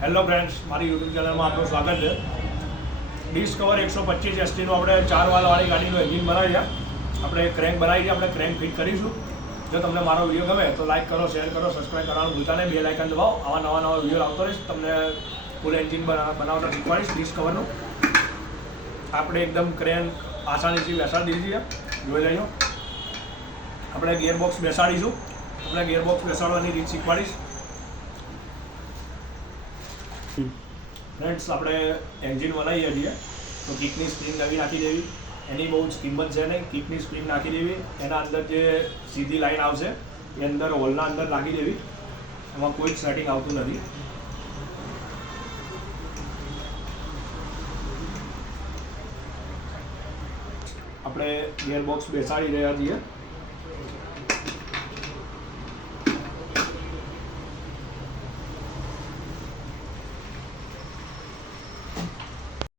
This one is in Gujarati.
હેલો ફ્રેન્ડ્સ, મારી યુટ્યુબ ચેનલમાં આપનું સ્વાગત છે. ડિસ્કવર 125 STનું આપણે 4 વાળવાળી ગાડીનું એન્જિન બનાવી છે. આપણે ક્રેન્ક બનાવી છે, આપણે ક્રેન્ક ફિટ કરીશું. જો તમને મારો વિડીયો ગમે તો લાઈક કરો, શેર કરો, સબસ્ક્રાઈબ કરવાનું ભૂલતા નહીં. બેલ આઇકન દબાવો. આવા નવા વિડીયો આવતો રહીશ. તમને ફૂલ એન્જિન બનાવતા શીખવાડીશ ડિસ્કવરનું. આપણે એકદમ ક્રેન્ક આસાનીથી બેસાડી દીધી છે, જોઈ લેજો. આપણે ગિયરબોક્સ બેસાડીશું. આપણે ગિયરબોક્સ બેસાડવાની રીત શીખવાડીશ. ફ્રેન્ડ્સ, આપણે એન્જિન બનાવીએ છીએ તો કિકની સ્પ્રિંગ નવી નાખી દેવી. એની બહુ જ કિંમત છે નહીં. કિકની સ્પ્રિંગ નાખી દેવી. એના અંદર જે સીધી લાઈન આવશે એ અંદર હોલના અંદર નાખી દેવી. એમાં કોઈ જ સેટિંગ આવતું નથી. આપણે ગિયરબોક્સ બેસાડી રહ્યા છીએ.